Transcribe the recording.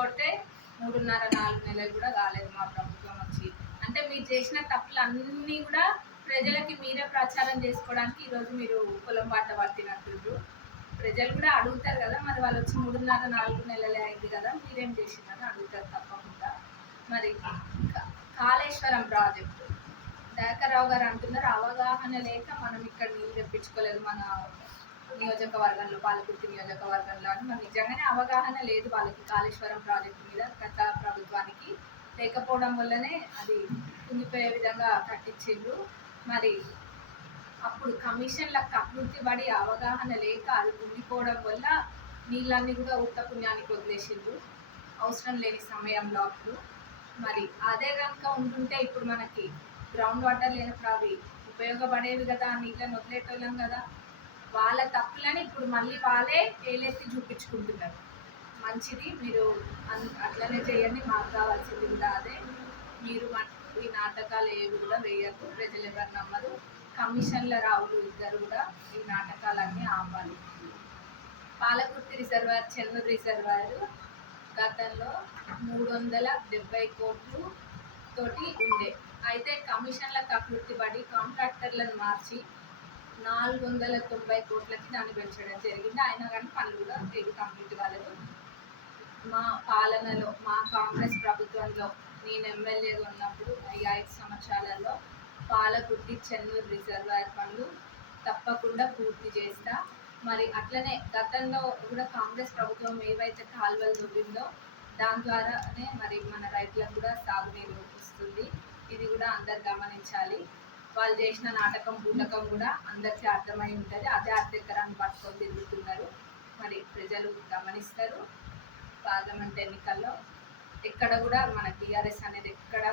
కొడితే మూడున్నర నాలుగు నెలలు కూడా కాలేదు మా ప్రభుత్వం వచ్చి. అంటే మీరు చేసిన తప్పులు అన్నీ కూడా ప్రజలకి మీరే ప్రచారం చేసుకోవడానికి ఈరోజు మీరు పొలం బాట పడుతున్నట్టు ప్రజలు కూడా అడుగుతారు కదా మరి వాళ్ళు వచ్చి మూడున్నర నాలుగు నెలలే అయింది కదా మీరేం చేసిందని అడుగుతారు తప్పకుండా. మరి కాళేశ్వరం ప్రాజెక్టు. దయాకర్రావు గారు అంటున్నారు అవగాహన లేక మనం ఇక్కడ నీళ్ళు తెప్పించుకోలేదు మన నియోజకవర్గంలో పాలకుర్తి నియోజకవర్గంలో అని మరి నిజంగానే అవగాహన లేదు వాళ్ళకి కాళేశ్వరం ప్రాజెక్టు మీద గత ప్రభుత్వానికి. లేకపోవడం వల్లనే అది కుంగిపోయే విధంగా కట్టించిండ్రు. మరి అప్పుడు కమిషన్లకు అభివృద్ధి పడి అవగాహన లేక అది కుంగిపోవడం వల్ల నీళ్ళన్నీ కూడా ఉత్త పుణ్యానికి వదిలేసిండ్రు. అవసరం లేని సమయంలో అప్పుడు. మరి అదే కనుక ఉంటుంటే ఇప్పుడు మనకి గ్రౌండ్ వాటర్ లేనప్పుడు అవి ఉపయోగపడేవి కదా ఆ నీళ్ళని వదిలేటోళ్ళం కదా. వాళ్ళ తప్పులని ఇప్పుడు మళ్ళీ వాళ్ళే ఏలెత్తి చూపించుకుంటున్నారు. మంచిది మీరు అట్లనే చేయండి మాకు కావాల్సింది కూడా అదే. మీరు ఈ నాటకాలు ఏవి కూడా వేయద్దు ప్రజలు ఎవరు నమ్మరు. కమిషన్ల రావులు ఇద్దరు కూడా ఈ నాటకాలన్నీ ఆపాలి. పాలకుర్తి రిజర్వాయర్ చెన్నూరు రిజర్వాయర్ గతంలో మూడు వందల డెబ్బై కోట్లు తోటి ఉండే. అయితే కమిషన్ల కకృతి పడి కాంట్రాక్టర్లను మార్చి నాలుగు వందల తొంభై కోట్లకి దాన్ని పెంచడం జరిగింది. అయినా కానీ పనులు కూడా ఏవి కంప్లీట్ కాలేదు. మా పాలనలో మా కాంగ్రెస్ ప్రభుత్వంలో నేను ఎమ్మెల్యేగా ఉన్నప్పుడు ఈ ఐదు సంవత్సరాలలో పాలకుర్తి చెన్నూరు రిజర్వాయర్ పనులు తప్పకుండా పూర్తి చేస్తా. మరి అట్లనే గతంలో కూడా కాంగ్రెస్ ప్రభుత్వం ఏవైతే కాలువలు దువ్విందో దాని ద్వారానే మరి మన రైతులకు కూడా సాగునీరు వస్తుంది. ఇది కూడా అందరు గమనించాలి. వాళ్ళు చేసిన నాటకం బూటకం కూడా అందరికీ అర్థమై ఉంటుంది. అదే అర్థకరాన్ని పట్టుకొని తిరుగుతున్నారు. మరి ప్రజలు గమనిస్తారు. పార్లమెంట్ ఎన్నికల్లో ఎక్కడ కూడా మన టీఆర్ఎస్ అనేది ఎక్కడ